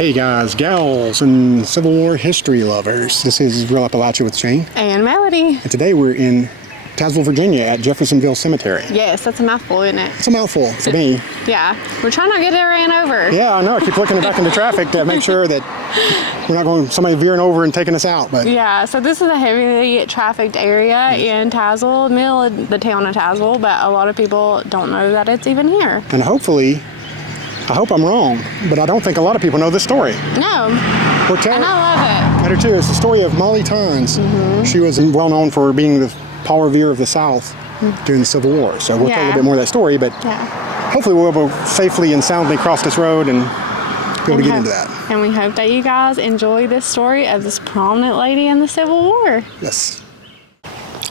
Hey guys, gals, and Civil War history lovers. This is Real Appalachia with Shane. And Melody. And today we're in Tazewell, Virginia at Jeffersonville Cemetery. Yes, that's a mouthful, isn't it? It's a mouthful for me. Yeah, we're trying not to get it ran over. Yeah, I know. I keep looking back into traffic to make sure that we're not going somebody veering over and taking us out. But yeah, so this is a heavily trafficked area in Tazewell, middle of the town of Tazewell, but a lot of people don't know that it's even here. And hopefully, I hope I'm wrong, but I don't think a lot of people know this story. No, and I love I do too. It's the story of Molly Tynes. Mm-hmm. She was well known for being the Paul Revere of the South during the Civil War. So we'll tell a little bit more of that story, but hopefully we'll be able to safely and soundly cross this road and be able to get into that. And we hope that you guys enjoy this story of this prominent lady in the Civil War. Yes.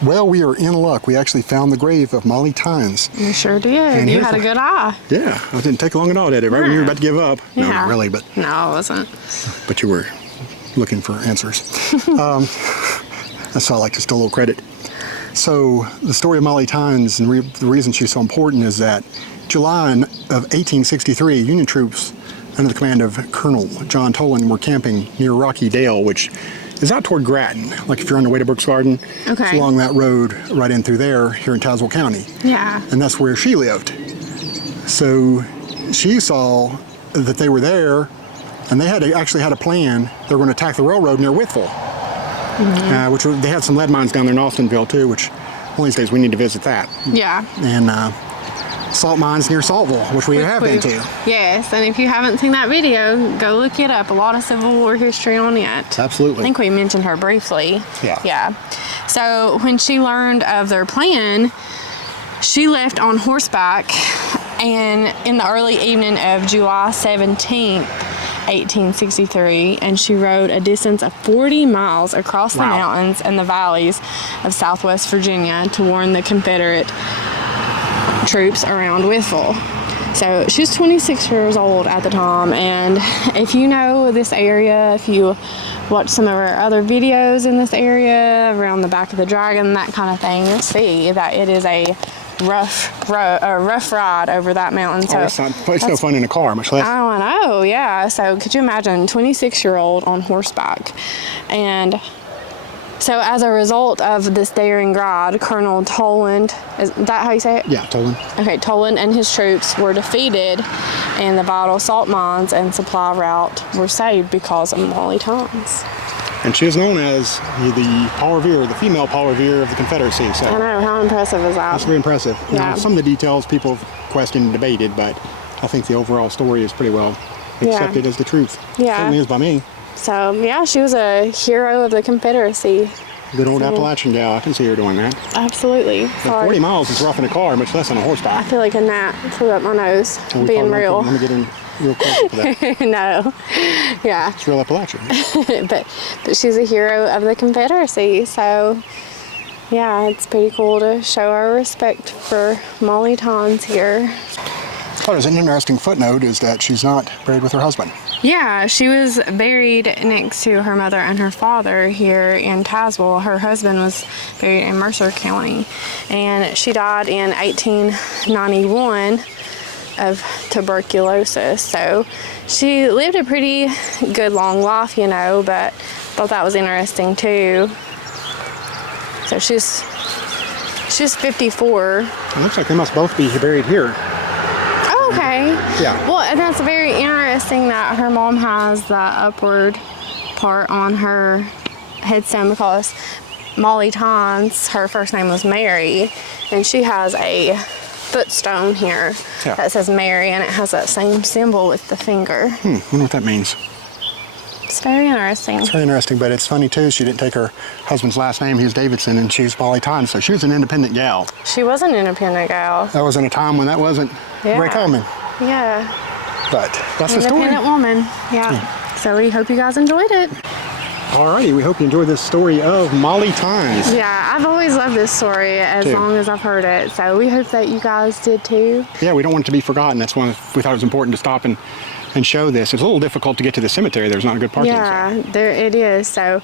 Well, we are in luck. We actually found the grave of Molly Tynes. You sure did. And you had a good eye. Yeah, I didn't take long at all, did it? Right when you were about to give up. Yeah. No, not really, but... No, I wasn't. But you were looking for answers. That's why I like just a little credit. So, the story of Molly Tynes, and the reason she's so important is that July of 1863, Union troops under the command of Colonel John Toland were camping near Rocky Dale, which is out toward Grattan. Like if you're on the way to Brooks Garden, it's along that road right in through there here in Tazewell County. Yeah. And that's where she lived. So she saw that they were there, and they actually had a plan. They were going to attack the railroad near Whitville, which they had some lead mines down there in Austinville too, which one of these days we need to visit that. Yeah. And salt mines near Saltville, which we have been to. Yes, and if you haven't seen that video, go look it up. A lot of Civil War history on it. Absolutely. I think we mentioned her briefly. Yeah. Yeah. So when she learned of their plan, she left on horseback, and in the early evening of July 17th, 1863, and she rode a distance of 40 miles across the mountains and the valleys of Southwest Virginia to warn the Confederate troops around Whitville. So she was 26 years old at the time, and if you know this area, if you watch some of our other videos in this area around the back of the Dragon, that kind of thing, you'll see that it is a rough ride over that mountain. So it's no fun in a car, much less. Oh, I know, yeah. So could you imagine 26-year-old on horseback? And so as a result of this daring ride, Colonel Toland, is that how you say it? Yeah, Toland. Okay, Toland and his troops were defeated, and the vital salt mines and supply route were saved because of Molly Tynes. And she is known as the Paul Revere, the female Paul Revere of the Confederacy. So I know, how impressive is that? That's very impressive. Yeah. Now, some of the details people have questioned and debated, but I think the overall story is pretty well accepted as the truth. Yeah. Certainly is by me. So, yeah, she was a hero of the Confederacy. Good old Appalachian gal. I can see her doing that. Absolutely. But 40 miles is rough in a car, much less on a horseback. I feel like a gnat flew up my nose, being real. Let me get in real close to that. No. Yeah. It's real Appalachian. but she's a hero of the Confederacy, so yeah, it's pretty cool to show our respect for Molly Tynes here. I thought it was an interesting footnote is that she's not buried with her husband. Yeah, she was buried next to her mother and her father here in Tazewell. Her husband was buried in Mercer County, and she died in 1891 of tuberculosis. So she lived a pretty good long life, you know, but thought that was interesting too. So she's 54. It looks like they must both be buried here. Oh, okay. Yeah. Well, and that's very interesting that her mom has that upward part on her headstone because Molly Tynes, her first name was Mary, and she has a footstone here that says Mary, and it has that same symbol with the finger. I wonder what that means. It's very interesting. It's very interesting, but it's funny too, she didn't take her husband's last name, he was Davidson, and she was Molly Tynes, so she was an independent gal. She was an independent gal. That was in a time when that wasn't very common. Yeah. But that's the story. Independent woman, yeah. So we hope you guys enjoyed it. Alrighty, we hope you enjoyed this story of Molly Tynes. Yeah, I've always loved this story as long as I've heard it, so we hope that you guys did too. Yeah, we don't want it to be forgotten. That's why we thought it was important to stop and show this. It's a little difficult to get to the cemetery. There's not a good parking spot. Yeah, there it is. So,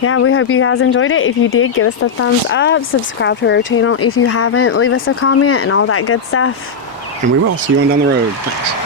yeah, we hope you guys enjoyed it. If you did, give us a thumbs up, subscribe to our channel. If you haven't, leave us a comment and all that good stuff. And we will. See you on down the road. Thanks.